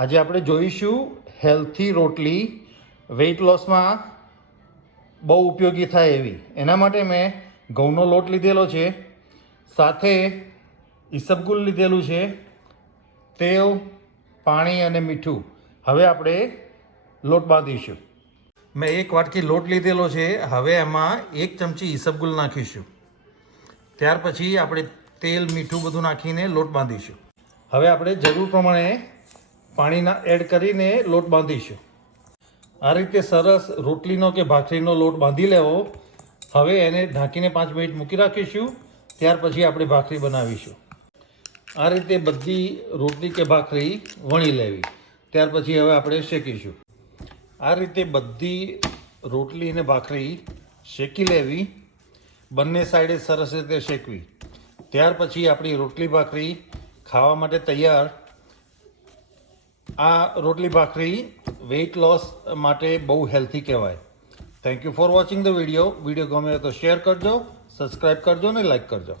આજે આપણે જોઈશું હેલ્થી રોટલી વેઇટ લોસમાં બહુ ઉપયોગી થાય એવી. એના માટે મેં ઘઉંનો લોટ લીધેલો છે, સાથે ઈસબગુલ લીધેલું છે, તેલ, પાણી અને મીઠું. હવે આપણે લોટ બાંધીશું. મેં એક વાટકી લોટ લીધેલો છે. હવે એમાં 1 ચમચી ઈસબગુલ નાખીશું. ત્યાર પછી આપણે તેલ, મીઠું બધું નાખીને લોટ બાંધીશું. હવે આપણે જરૂર પ્રમાણે પાણીના એડ કરીને લોટ બાંધીશું. આ રીતે સરસ રોટલીનો કે ભાખરીનો લોટ બાંધી લેવો. હવે એને ઢાંકીને 5 મિનિટ મૂકી રાખીશું. ત્યાર પછી આપણે ભાખરી બનાવીશું. આ રીતે બધી રોટલી કે ભાખરી વણી લેવી. ત્યાર પછી હવે આપણે શેકીશું. આ રીતે બધી રોટલી અને ભાખરી શેકી લેવી. બંને સાઈડે સરસ રીતે શેકવી. ત્યાર પછી આપણી રોટલી ભાખરી ખાવા માટે તૈયાર. આ રોટલી ભાખરી વેઇટ લોસ માટે બહુ હેલ્થી કહેવાય. Thank you for watching the video. Video ગમે તો શેર કરજો, સબસ્ક્રાઈબ કરજો અને લાઈક કરજો.